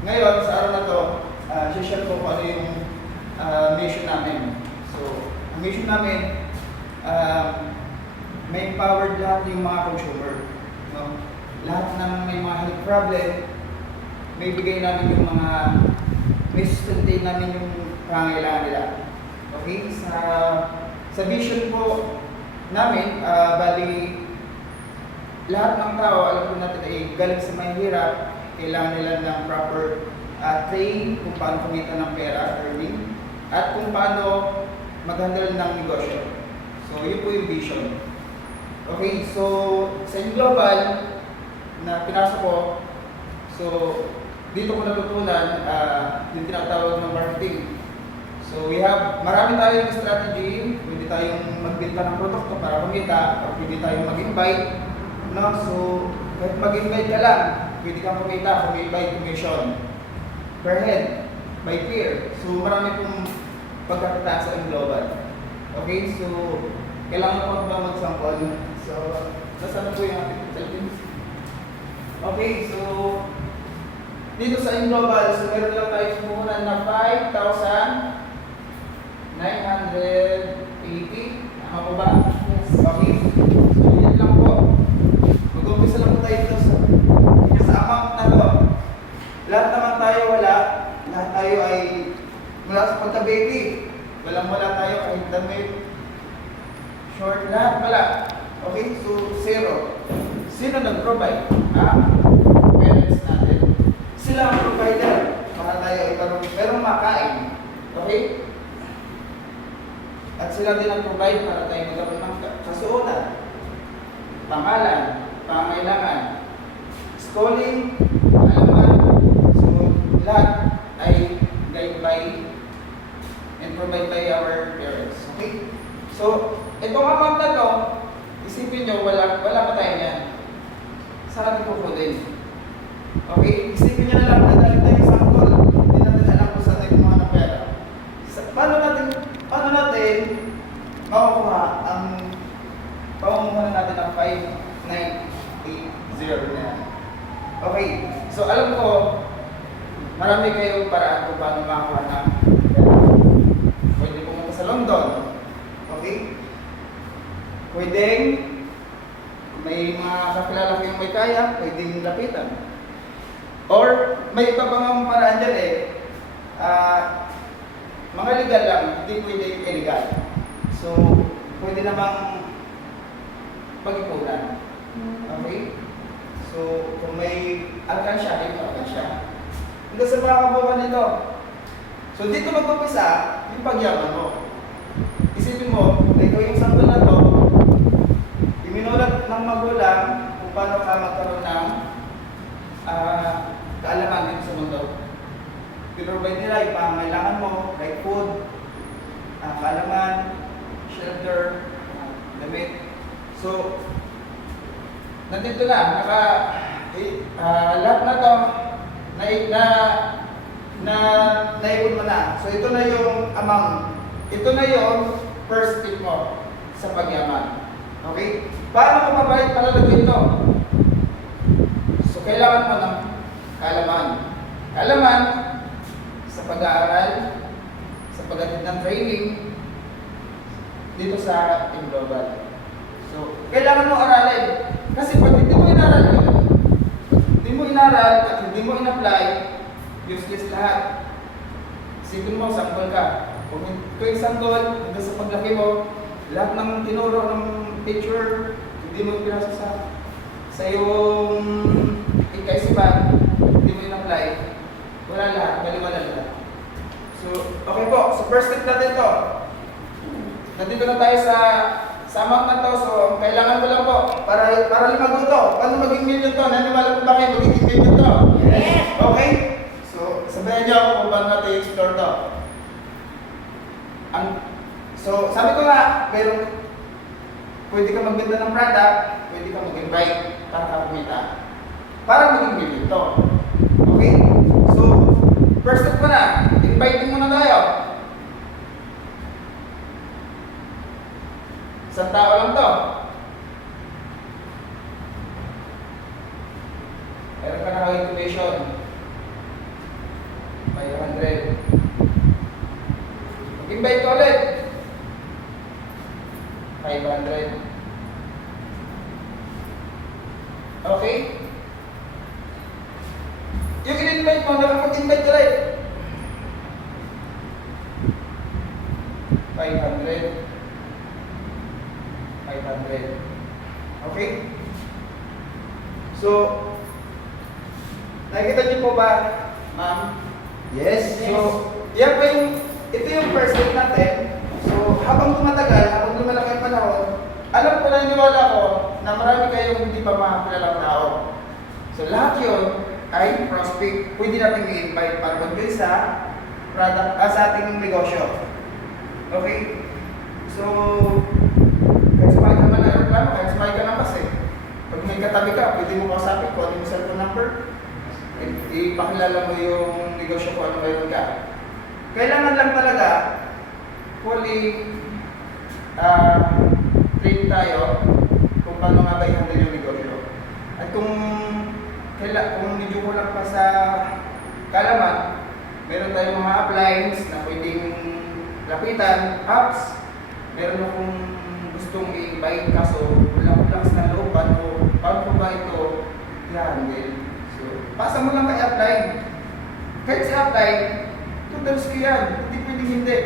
Ngayon, sa araw na to, share ko kung ano yung mission namin. So, ang mission namin, may empowered lahat yung mga consumer. No? Lahat ng may mga health problem, may bigay namin yung mga, may sustain namin yung pangangailangan nila. Okay? Sa vision po namin, bali, lahat ng tao, alam po natin ay galing sa mahihirap, kailangan nila ng proper train kung paano kumita ng pera, earning, at kung paano mag-handle ng negosyo. So, yun po yung vision. Okay, so sa global na pinasok ko, so dito ko natutunan yung tinatawag ng marketing. So we have, marami tayong strategy, pwede tayong magbenta ng produkto para kumita, o pwede tayong mag-invite. No? So kahit mag-invite ka lang, pwede kang kumita, by commission, per head, by peer. So marami pong pagkakitaan sa global. Okay, so kailangan ko ba mag-sample? So, nasaan po yung ating Philippines? Okay, so dito sa global, so meron lang tayo kumukunan na 5,980. Tama po ba? Yes. Okay. So, yan lang po. Mag-umpisa lang po tayo dito sa amount na to. Lahat naman tayo wala. Lahat tayo ay mula sa pagka-baby. Wala tayo kahit damit. Short, lahat wala. Okay, so zero. Sino nag-provide? Parents natin. Sila ang provider para tayo ipanood. Pero makain. Okay? At sila din ang provide para tayo magkaroon ng kasuotan, pangalan, pangailangan, schooling, alaman. So, lahat ay guide by and provide by our parents. Okay? So, itong amount na to, isipin nyo, wala pa tayo yan. Saan natin kukunin? Okay? Isipin nyo na lang na dahil tayo sample, hindi natin alam kung saan tayo kumuha ng pera. Paano natin makukuha ang pamumuhunan natin ng 5,980 na yan? Okay. So, alam ko, marami kayong paraan kung paano makakuha ng pera. Pwede pumunta sa London. Okay? Pwedeng may mga kakilala kayong may kaya, pwedeng lapitan. Or may iba pang paraan dyan mga legal lang, hindi pwedeng illegal. So, pwede namang pag-ipunan. Okay? So, kung may alkansya, may alkansya. Hanggang sa mga kabukan nito. So, dito magpapisa, yung pagyaman mo. Isipin mo, na ikaw yung sample na to, iminulat ng magulang kung paano ka magkaroon ng kaalaman dito sa mundo. Pinrovide nila yung pangangailangan mo, like food, kaalaman, shelter, damit. So, nandito na, lahat na to, naipon mo na. So, ito na yung amount. Ito na yung first tip mo sa pagyaman. Okay? Paano mo palalagay ito? So, kailangan mo ng kaalaman. Kaalaman sa pag-aaral, sa pagdating ng training, dito sa Team Global. So, kailangan mo aralin. Kasi pag hindi mo inaral yun, hindi mo inaral at hindi mo in-apply, useless lahat. Isipin mo, sample ka. Kung ito yung sample, hanggang sa paglaki mo, lahat ng tinuro ng teacher, hindi mo pinasa sa iyong ikaisipan, hindi mo in-apply, wala lahat, baliwala lahat. So, okay po. So, first step natin to. Nandito na tayo sa amount na to. So, kailangan ko lang po, para limago to. Paano maging million to? Naniwala po ba kayo magiging million to? Yes! Okay? So, sabihin niyo ako kung paano natin i-explore to. So, sabi ko nga, pero pwede ka magbenta ng product, pwede ka mag-invite para ka kumita. Para maging million to. Okay? So, first step ko na, inviting muna tayo. Isang tao lang to. Meron ka na incubation. 500. Mag-invite ka ulit. 500. Okay? Yung in-invite mo, nakapag-invite ka ulit. 500. 500. Okay? So, nakikita niyo po ba, ma'am? Yes. So, yan po ito yung first date natin. So, habang tumatagal, habang lumalaki ang panahon, alam ko, naniniwala ko na marami kayong hindi pa makakilalang tao. So, lahat yun ay prospect. Pwede natin i-invite para mag-join sa product, sa ating negosyo. Okay? So, kahit sumakay ka man ng aeroplano, kahit sumakay ka ng bus eh. Pag may katabi ka, pwede mo kausapin kung ano yung cellphone number. Ipakilala mo yung negosyo kung ano mayroon ka. Kailangan lang talaga fully train tayo kung paano nga ba i-handle yung negosyo. At kung medyo kulang pa sa kalaman, meron tayong mga uplines na pwedeng lapitan, apps. Meron akong gustong i-invite kaso kulang sa loob, paano ba ito i-handle. So, pasa mo lang kay upline. Kahit sa upline, tutulus ko yan. Hindi pwedeng hindi.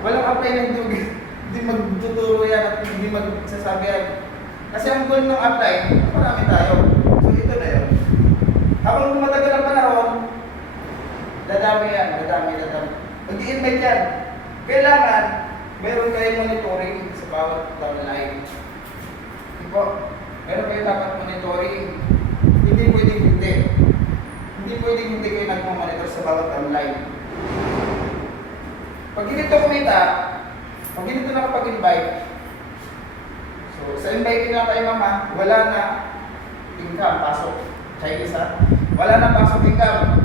Walang upline na hindi magtuturo yan at hindi magsasabi yan. Kasi ang goal ng upline, marami tayo. So, ito na yun. Habang tumatagal ang panahon, dadami yan, dadami. Mag-i-invite yan. Kailangan, meron kayong monitoring sa bawat downline. Meron kayo dapat monitoring. Hindi pwedeng hindi. Hindi pwedeng hindi kayo nagmamonitor sa bawat downline. Pag ganito kumita, pag ganito nakapag-invite, so sa inviting na tayo mama, wala na income, pasok. Chinese ha? Wala na pasok income.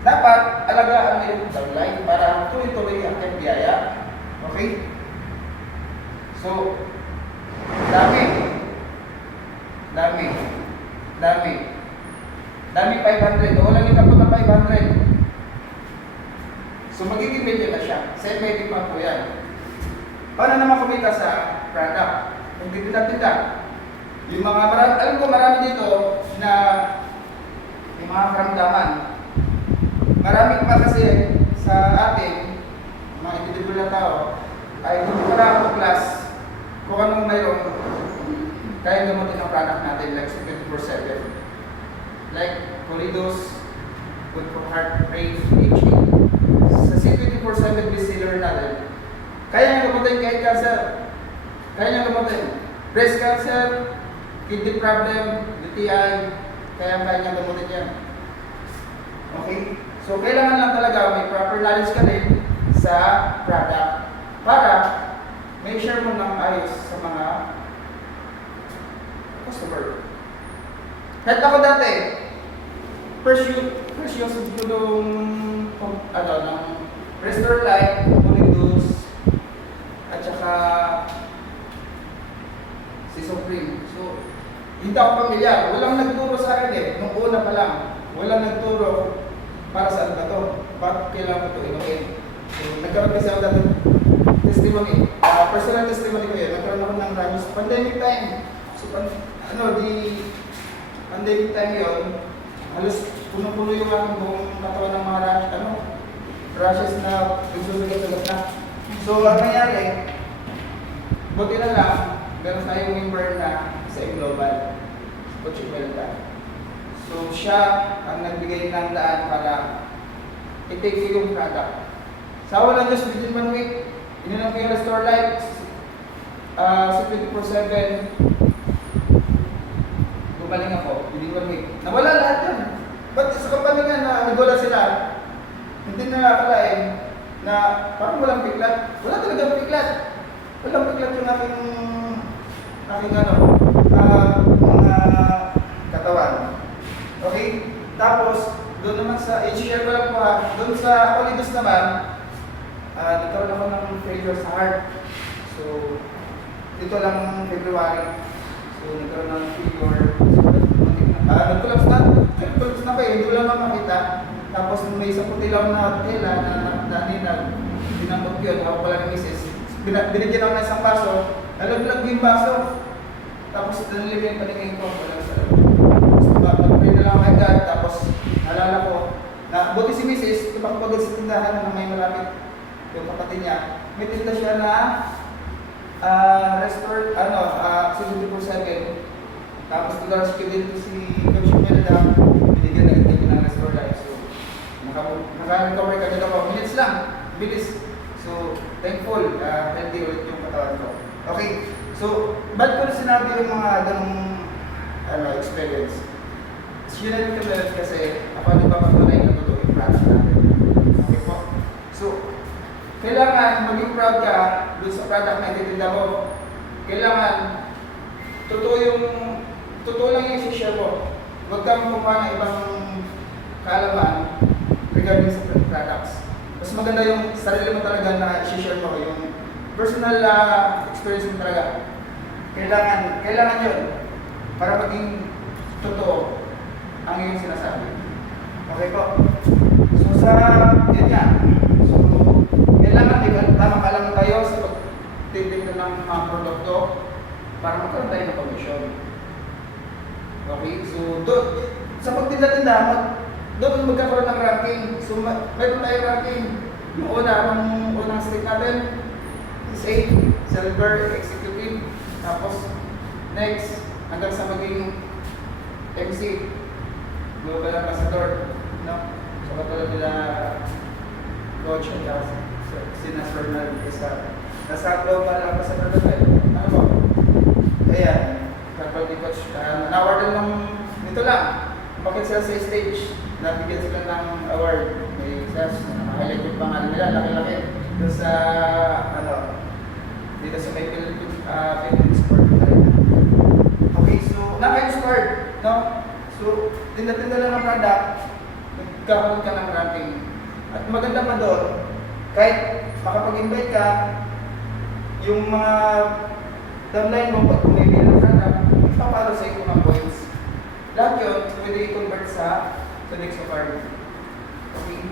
Dapat alagaan mo yung downline para tuloy-tuloy ang biyaya. Okay? So, dami 500. Wala ni kapot na 500. So, magiging medyo na siya. Same medyo pa po yan. Paano naman kumita sa product? Kung tinda-tinda. Yung mga marami, alam ko marami dito na yung mga karamdaman. Marami pa kasi sa atin, mga individual na tao, ay hindi para ako class kung anong mayroon kaya gamutin ang product natin like 24/7. Like Colidos, good for heart rate, aging. Sa 24/7 bestseller natin, kaya niyang gamutin kahit cancer. Kaya niyang gamutin breast cancer, kidney problem, UTI, kaya niyang gamutin yan. Okay? So, kailangan lang talaga may proper knowledge ka din sa product para may share mo ng ayos sa mga customer. Kahit ako dati, first yung ng Restore Life, Colidos, at saka si Supreme. So, hindi ako pamilyar. Walang nagturo sa akin eh. Nung una pa lang, walang nagturo para saan ba ito? Bakit kailangan ko ito inumin? So, nagkaroon kasi ako dati testimony. Personal testimony ko yun. Nagkaroon ako ng ramos. Pandemic time. So, pandemic time yun, halos puno-puno yung aking buong katawan ng mga rashes na nagsusugat-sugat na. So, ang nangyari, buti na lang, meron tayong member na sa Global, Coach Imelda. So, siya ang nagbigay ng daan para i-take yung product. Sa walang Diyos, within 1 week, ininom ko yung Restore Life, sa 24/7, gumaling ako, within 1 week. Nawala lahat yun. Ba't sa company nga na nagwala sila, hindi na nakakalain na parang walang piklat. Wala talagang piklat. Walang piklat yung aking mga katawan. Okay? Tapos, doon naman sa, i-share ko lang po ha, doon sa Colidos naman, nagkaroon ako ng failure sa heart. So, dito lang February. So, nagkaroon ng failure. Nag-collapse na. Nag-collapse na kayo, hindi ko lang makita. Tapos nung may isang puti lang na tela na dinambot yun, ako pala ng misis. Binigyan ako ng isang baso, nalaglag yung baso. Tapos nalilip yung paningin ko, wala sa loob. So, nag-pray na lang ako kay God, tapos nalala ko, na buti si misis, ipagpagod sa tindahan na may malapit yung kapatid niya. May tinda siya na restore, 74/7. Tapos tulas ko dito si Coach Melda, binigyan na ito ng restore life. So, naka-recover ka dito ako. Minutes lang, bilis. So, thankful, healthy ulit yung katawan ko. Okay, so, ba't ko na sinabi yung mga ganong experience? Sinunod ko na kasi ako nagpapatunay na totoo yung product natin. Okay po? So, kailangan maging proud ka dun sa product na ititinda mo. Kailangan totoo lang yung share mo. Huwag kang kumuha ng ibang kaalaman regarding sa products. Mas maganda yung sarili mo talaga na i-share mo, yung personal experience mo talaga. Kailangan yun para maging totoo ang iyong sinasabi. Okay po? So yun nga. So, kailangan tama ka lang tayo sa pagtitinda ng mga produkto para magkaroon tayo ng commission. Okay? So, sa pagtinda-tinda, doon magkakaroon ng ranking. So, mayroon tayong ranking. Yung unang step natin is 8, silver, executive. Tapos, next, hanggang sa maging MC, global ambassador. No? So, katulad nila Coach at Sina Fernal isa. Nasa global ambassador na tayo. Ano ba? Kaya, kapag ni Coach, na-award lang nito lang. Bakit sila sa stage? Nabigyan sila ng award. May sas, highlight yung pangalan nila, laki-laki. Dito sa, dito sa may Philippine Sport tayo. Okay, so, naka-inspired, no? So, tinda-tinda lang ang product, nagkakaroon ka ng ranking. At maganda pa doon, kahit makapag-invite ka, yung mga downline mo, pag kumibili ng product, ipapalo sa iyo mga points. Lahat yun, pwede i-convert sa next card. Okay?